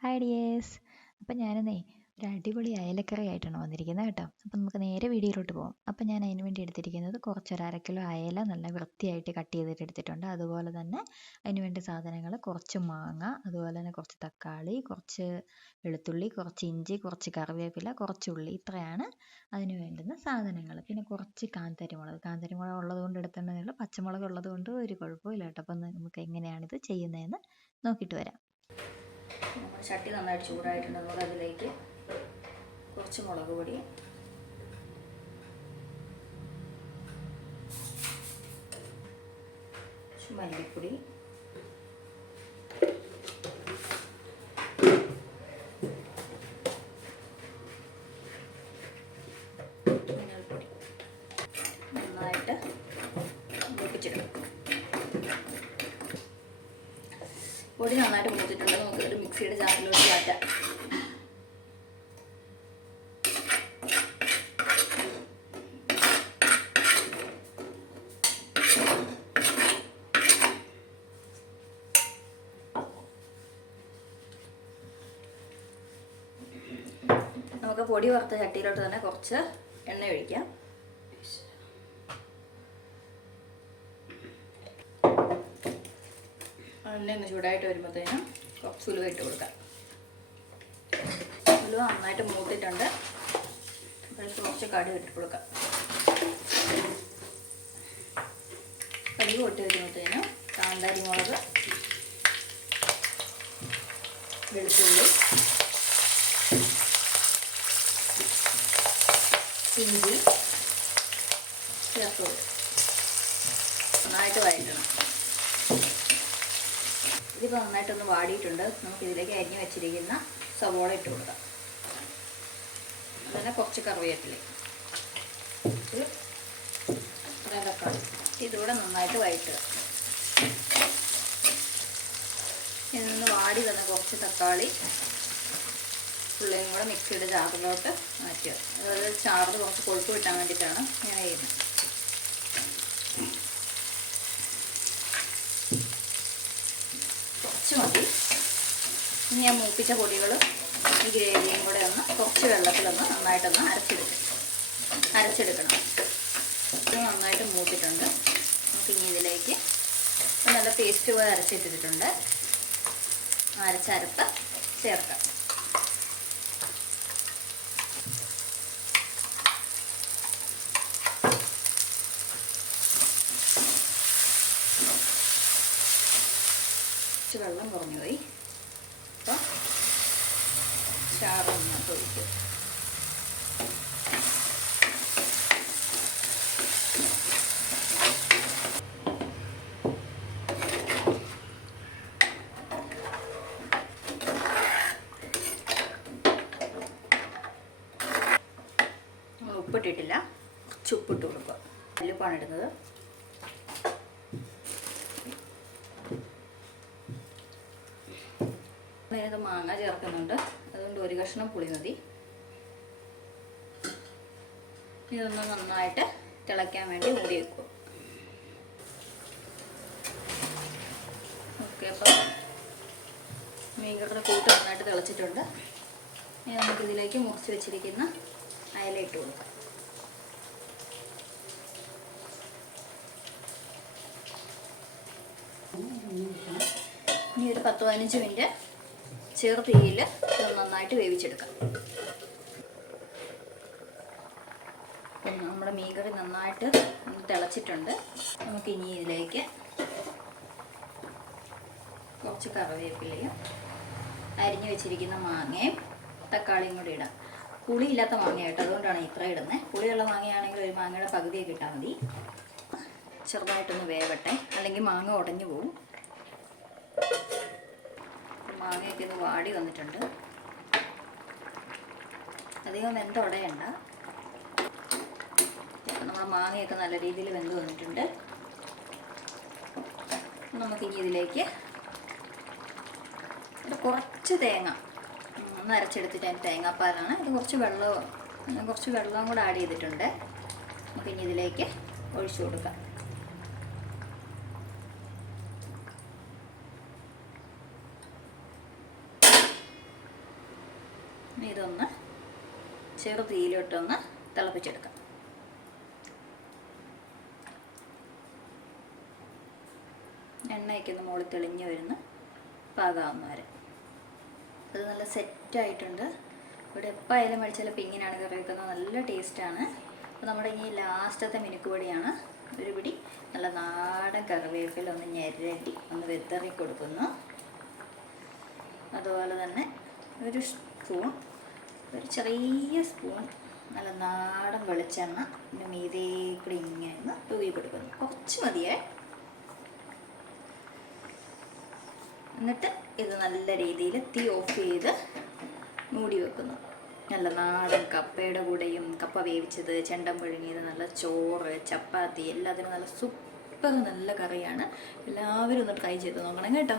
Hi dears. അപ്പം ഞാനിന്നേ ഒരു അടിപൊളി അയലക്കറി ആയിട്ടാണ് വന്നിരിക്കുന്നത് കേട്ടോ. അപ്പം നമുക്ക് നേരെ വീഡിയോയിലോട്ട് പോകാം. അപ്പം ഞാൻ അതിന് വേണ്ടി എടുത്തിരിക്കുന്നത് കുറച്ചൊരു 1/2 കിലോ അയല നല്ല വൃത്തിയായിട്ട് കട്ട് ചെയ്തിട്ട് എടുത്തിട്ടുണ്ട്. അതുപോലെ തന്നെ അതിന് വേണ്ട സാധനങ്ങൾ കുറച്ച് മാങ്ങ, അതുപോലെ തന്നെ കുറച്ച് തക്കാളി, കുറച്ച് വെളുത്തുള്ളി, കുറച്ച് ഇഞ്ചി, കുറച്ച് കറിവേപ്പില, കുറച്ച് ഉള്ളി, ഇത്രയാണ് അതിന് വേണ്ടുന്ന സാധനങ്ങൾ. പിന്നെ കുറച്ച് കാന്താരിമുളക് ഉള്ളത് കൊണ്ട് എടുത്തേണ്ടതേ ഉള്ളൂ. പച്ചമുളക് ഉള്ളത് കൊണ്ട് ഒരു കുഴപ്പമില്ല കേട്ടോ. അപ്പം നമുക്ക് എങ്ങനെയാണിത് ചെയ്യുന്നതെന്ന് നോക്കിയിട്ട് വരാം. നമ്മുടെ ചട്ടി നന്നായിട്ട് ചൂടായിട്ടുണ്ട്. നമുക്ക് അതിലേക്ക് കുറച്ച് മുളക് പൊടി, കുറച്ച് മല്ലിപ്പൊടി, മഞ്ഞൾപ്പൊടി നന്നായിട്ട് മൂപ്പിച്ചിടണം. പൊടി നന്നായിട്ട് മൂത്തിട്ടുണ്ട്. നമുക്കൊരു മിക്സിയുടെ ജാറിലോട്ട് മാറ്റാം. നമുക്ക് പൊടി വറുത്ത ചട്ടിയിലോട്ട് തന്നെ കുറച്ച് എണ്ണ ഒഴിക്കാം. എണ്ണ ഒന്ന് ചൂടായിട്ട് വരുമ്പോഴത്തേനും കുറച്ച് ഉലുവ ഇട്ട് കൊടുക്കാം. ഉലുവ നന്നായിട്ട് മൂത്തിട്ടുണ്ട്. അതിലേക്ക് കുറച്ച് കടുക് ഇട്ട് കൊടുക്കാം. കടുക് പൊട്ടി വരുമ്പോഴത്തേനും കാന്താരിമുളക്, വെളുത്തുള്ളി, ഇഞ്ചി ചേർത്ത് കൊടുക്കും. നന്നായിട്ട് വഴറ്റണം. ഇതിപ്പോൾ നന്നായിട്ടൊന്ന് വാടിയിട്ടുണ്ട്. നമുക്കിതിലേക്ക് അരിഞ്ഞ് വെച്ചിരിക്കുന്ന സവോള ഇട്ട് കൊടുക്കാം. അതുപോലെ കുറച്ച് കറിവേപ്പില, തക്കാളി ഇതുകൂടെ നന്നായിട്ട് വഴറ്റുക. ഇതിൽ വാടി വന്ന കുറച്ച് തക്കാളി ഉള്ളിയും കൂടെ മിക്സിയുടെ ജാറിലോട്ട് മാറ്റുക. അതായത് ചാറിൽ കുറച്ച് കൊഴുപ്പ് കിട്ടാൻ വേണ്ടിയിട്ടാണ് ഞാൻ ചെയ്യുന്നത്. മതി. ഇനി ഞാൻ മൂപ്പിച്ച പൊടികൾ ഈ ഗ്രേവിയും കൂടെ ഒന്ന് കുറച്ച് വെള്ളത്തിലൊന്ന് നന്നായിട്ടൊന്ന് അരച്ചെടുക്കണം. ഇത് നന്നായിട്ട് മൂത്തിട്ടുണ്ട്. നമുക്ക് ഇനി ഇതിലേക്ക് നല്ല പേസ്റ്റ് പോലെ അരച്ചിട്ടിട്ടുണ്ട്. അരപ്പ് ചേർക്കാം. കുറച്ച് വെള്ളം കുറഞ്ഞു പോയി. അപ്പോൾ ചാറ് നന്നായിട്ട് ഒഴിക്കും. ഉപ്പിട്ടിട്ടില്ല, കുറച്ച് ഉപ്പിട്ട് കൊടുക്കുക. കല്ലുപ്പാണ് ഇടുന്നത്. അതിനകത്ത് മാങ്ങ ചേർക്കുന്നുണ്ട്. അതുകൊണ്ട് ഒരു കഷ്ണം പുളി മതി. ഇതൊന്ന് നന്നായിട്ട് തിളയ്ക്കാൻ വേണ്ടി മൂടി വെക്കും. ഓക്കെ, അപ്പോൾ മീൻകറിയുടെ കൂട്ട് നന്നായിട്ട് തിളച്ചിട്ടുണ്ട്. ഇനി നമുക്കിതിലേക്ക് മുറിച്ച് വെച്ചിരിക്കുന്ന അയല ഇട്ട് കൊടുക്കാം. ഇനി ഒരു 10-15 മിനിറ്റ് ചെറുതീയിൽ ഇത് നന്നായിട്ട് വേവിച്ചെടുക്കാം. നമ്മുടെ മീൻകറി നന്നായിട്ട് തിളച്ചിട്ടുണ്ട്. നമുക്ക് ഇനി ഇതിലേക്ക് കുറച്ച് കറിവേപ്പിലയും അരിഞ്ഞു വെച്ചിരിക്കുന്ന മാങ്ങയും തക്കാളിയും കൂടി ഇടാം. പുളിയില്ലാത്ത മാങ്ങയായിട്ട്, അതുകൊണ്ടാണ് ഇത്ര ഇടുന്നത്. പുളിയുള്ള മാങ്ങയാണെങ്കിൽ ഒരു മാങ്ങയുടെ പകുതിയൊക്കെ ഇട്ടാൽ മതി. ചെറുതായിട്ടൊന്ന് വേവട്ടെ, അല്ലെങ്കിൽ മാങ്ങ ഉടഞ്ഞു പോകും. മാങ്ങയൊക്കെ ഒന്ന് വാടി വന്നിട്ടുണ്ട്. അധികം വെന്തുടയണ്ട. നമ്മുടെ മാങ്ങയൊക്കെ നല്ല രീതിയിൽ വെന്ത് വന്നിട്ടുണ്ട്. നമുക്കിനി ഇതിലേക്ക് കുറച്ച് തേങ്ങ ഒന്ന് അരച്ചെടുത്തിട്ട് അതിന് തേങ്ങാപ്പാലാണ് ഇത്. കുറച്ച് വെള്ളവും കൂടെ ആഡ് ചെയ്തിട്ടുണ്ട്. നമുക്കിനി ഇതിലേക്ക് ഒഴിച്ചു കൊടുക്കാം. ഇനി ഇതൊന്ന് ചെറു തീയിലിട്ടൊന്ന് തിളപ്പിച്ചെടുക്കാം. എണ്ണയൊക്കെ ഒന്ന് മുകളിൽ തെളിഞ്ഞ് വരുന്ന പാകാവുന്ന വരെ. അത് നല്ല സെറ്റായിട്ടുണ്ട്. ഇവിടെ എപ്പോൾ ആയാലും മേടിച്ചാലും ഇപ്പം ഇങ്ങനെയാണ് കറി വെക്കുന്നത്, നല്ല ടേസ്റ്റാണ്. അപ്പോൾ നമ്മുടെ ഇനി ലാസ്റ്റത്തെ മിനുക്ക് പൊടിയാണ്. ഒരു പിടി നല്ല നാടൻ കറിവേപ്പില ഒന്ന് ഞെരടി ഒന്ന് വെതറി കൊടുക്കുന്നു. അതുപോലെ തന്നെ ഒരു ചെറിയ സ്പൂൺ നല്ല നാടൻ വെളിച്ചെണ്ണ ഇതിൻ്റെ മീതേ കൂടി ഇങ്ങനെ ഒന്ന് തൂവി കൊടുക്കുന്നു. കുറച്ച് മതിയേ. എന്നിട്ട് ഇത് നല്ല രീതിയിൽ തീ ഓഫ് ചെയ്ത് മൂടി വെക്കുന്നു. നല്ല നാടൻ കപ്പയുടെ കൂടെയും കപ്പ വേവിച്ചത്, ചെണ്ടൻ പുഴുങ്ങിയത്, നല്ല ചോറ്, ചപ്പാത്തി എല്ലാത്തിനും നല്ല സൂപ്പർ നല്ല കറിയാണ്. എല്ലാവരും ഒന്ന് ട്രൈ ചെയ്ത് നോക്കണം കേട്ടോ.